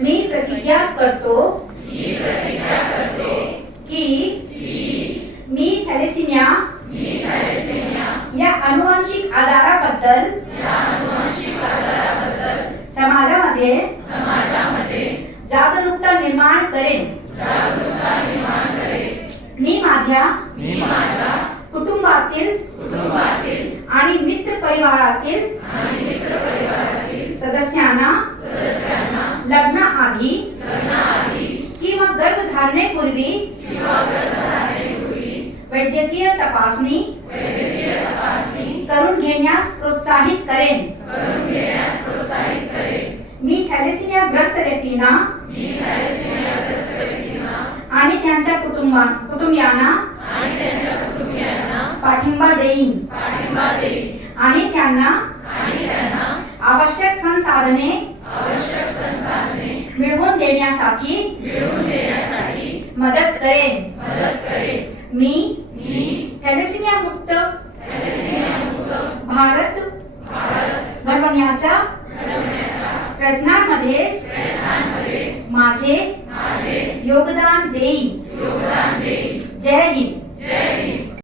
मी प्रतिज्ञा करतो की मी थॅलेसिमिया या अनुवांशिक आजाराबद्दल समाजामध्ये जागरूकता निर्माण करेन। मी माझ्या कुटुंबातील आणि मित्र परिवारातील सदस्यांना लग्नाआधी किंवा गर्भधारणेपूर्वी वैद्यकीय तपासणी करून घेण्यास प्रोत्साहित करेन। मी थॅलेसिमियाग्रस्त व्यक्तींना आणि त्यांच्या कुटुंबियांना पाठिंबा देईन आणि त्यांना आवश्यक संसाधने मिळवून देण्यासाठी मदत करेन। मी थॅलेसिमिया मुक्त भारत घडवण्याच्या प्रयत्नांमध्ये माझे योगदान देईन। जय हिंद।